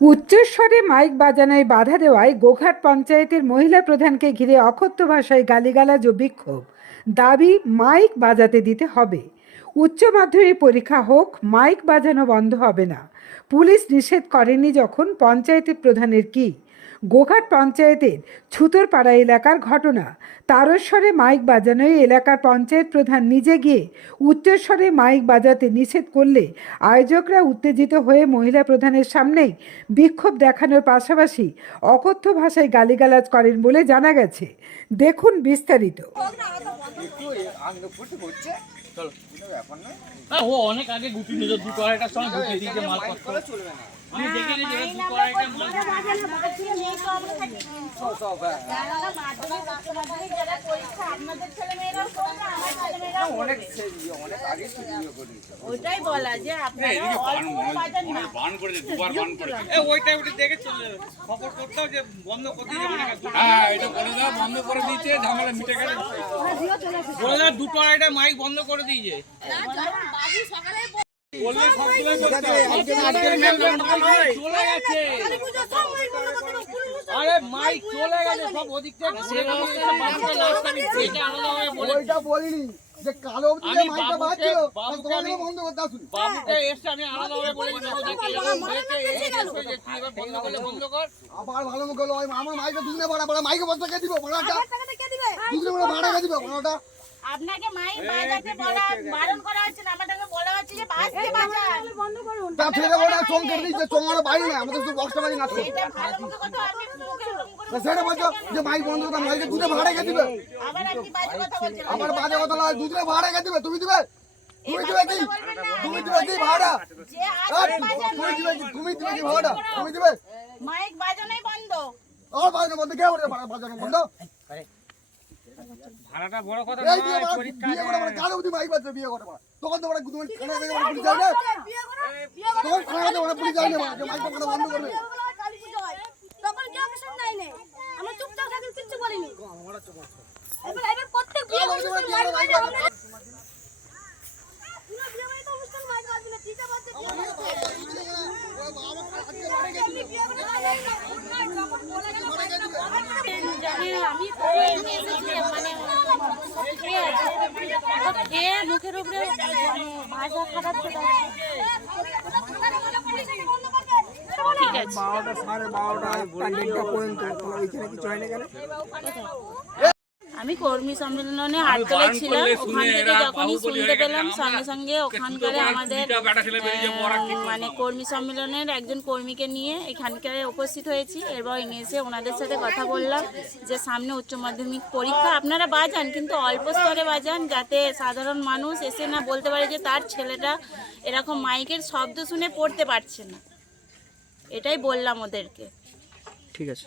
উচ্চস্বরে মাইক বাজানোয় বাধা দেওয়ায় গোঘাট পঞ্চায়েতের মহিলা প্রধানকে ঘিরে অকথ্য ভাষায় গালিগালাজ ও বিক্ষোভ। দাবি, মাইক বাজাতে দিতে হবে। উচ্চ মাধ্যমিক পরীক্ষা হোক, মাইক বাজানো বন্ধ হবে না। পুলিশ নিষেধ করেনি যখন পঞ্চায়েতের প্রধানের কি গোঘাট পঞ্চায়েতের ছুতরপাড়া এলাকার ঘটনা। তারস্বরে মাইক বাজানোয় এলাকার পঞ্চায়েত প্রধান নিজে গিয়ে উচ্চস্বরে মাইক বাজাতে নিষেধ করলে আয়োজকরা উত্তেজিত হয়ে মহিলা প্রধানের সামনেই বিক্ষোভ দেখানোর পাশাপাশি অকথ্য ভাষায় গালিগালাজ করেন বলে জানা গেছে। দেখুন বিস্তারিত। ও অনেক আগে গুটি নিল দু কড়াইটার সঙ্গে গুটি দিয়েছে, মাল চলবে না সব হ্যাঁ অনেক সে- অনেক আগে থেকে ইয়ে করে দিয়েছে। বলা যে আপনারা অল্প না। এ ওইটা ওইটা দেখে চলে খবর যে বন্ধ করে দিয়ে হ্যাঁ এটা বলে দাও বন্ধ করে দিয়েছে ঝামেলা মিটে গেছে বলে দুটো আড়াইটা মাইক বন্ধ করে দিয়েছে। সকালে বললে সবগুলোই করতে হবে। মাইক চলে গেছে আরে মাইক চলে গেছে সব ওদিক থেকে। ওইটা বলিনি যে কালো অবধি মাইকটা বাজছিল আমি- বন্ধ করতে আসুন বাবুকে এসে আমি আলাদাভাবে বলেছি বাবু দেখে এরকম হয়েছে এই হয়েছে যে তুই এবার বন্ধ করলে বন্ধ কর। আবার ভালো মুখ হলো ওই আমার মাইকে ভাড়া ভাড়া মাইকে বস্তা কে দিব? ভাড়াটা দুদিনে ভাড়া ভাড়া কে দিব? ভাড়াটা আপনাকে মাইক বাজাতে বলা বারণ করা হচ্ছে না? তা ছেলে বড় চোখ কেটে দিচ্ছে চোখ আমার বাইরে না আমাদের শুধু বক্সটা বাজি নাচ করছে সেটা বলছো যে মাইক বন্ধ করতে মাইকে দুদিনে ভাড়া কে দিবে? আমার বাজে কথা নয় দুদিনে ভাড়া কে দিবে তুমি দিবে? তুমি দিবে কি? তুমি দিবে কি ভাড়া? তুমি দিবে কি তুমি দিবে কি ভাড়া? তুমি দিবে? মাইক বাজানোই বন্ধ। আর বাজানো বন্ধ কে বলে বাজানো বন্ধ? ভাড়াটা বড় কথা বিয়ে করা বিয়ে করে মানে মাইক বিয়ে করে মানে তখন তো মানে তুমি খানা থেকে পুলিশ যায় না তখন খানা থেকে পুলিশ যায় না যে মাইকটা বন্ধ করবে তখন কেউ কিছু নাই নে আমরা চুপচাপ থাকি কিচ্ছু বলিনি এবার এবার প্রত্যেক বিয়ে কালো অবধি বিয়ে করে মাইক অনুষ্ঠান বাজছে পুরো বিয়ে বাড়িতে অনুষ্ঠান মাইক বাজবে না টিকা বাজছে বিয়ে বাজছে আপনি বিয়ে করে খাবেন না যখন বলা গেল মাইক জানি আমি তো এমনি এসেছি মানে খেয়ে মুখের উপরে ভাষা খারাপ ঠিক আছে। বারোটা সাড়ে বারোটা পর্যন্ত ওইখানে কিছু হয়নি কেন আমি কর্মী সম্মেলনে আটকালে ছিলাম ওখান থেকে যখনই শুনতে পেলাম সঙ্গে সঙ্গে ওখানকার আমাদের মানে কর্মী সম্মেলনের একজন কর্মীকে নিয়ে এখানকার উপস্থিত হয়েছি। এবং এসে ওনাদের সাথে কথা বললাম যে সামনে উচ্চ মাধ্যমিক পরীক্ষা আপনারা বাজান কিন্তু অল্প স্তরে বাজান যাতে সাধারণ মানুষ এসে না বলতে পারে যে তার ছেলেটা এরকম মাইকের শব্দ শুনে পড়তে পারছে না। এটাই বললাম ওদেরকে। ঠিক আছে।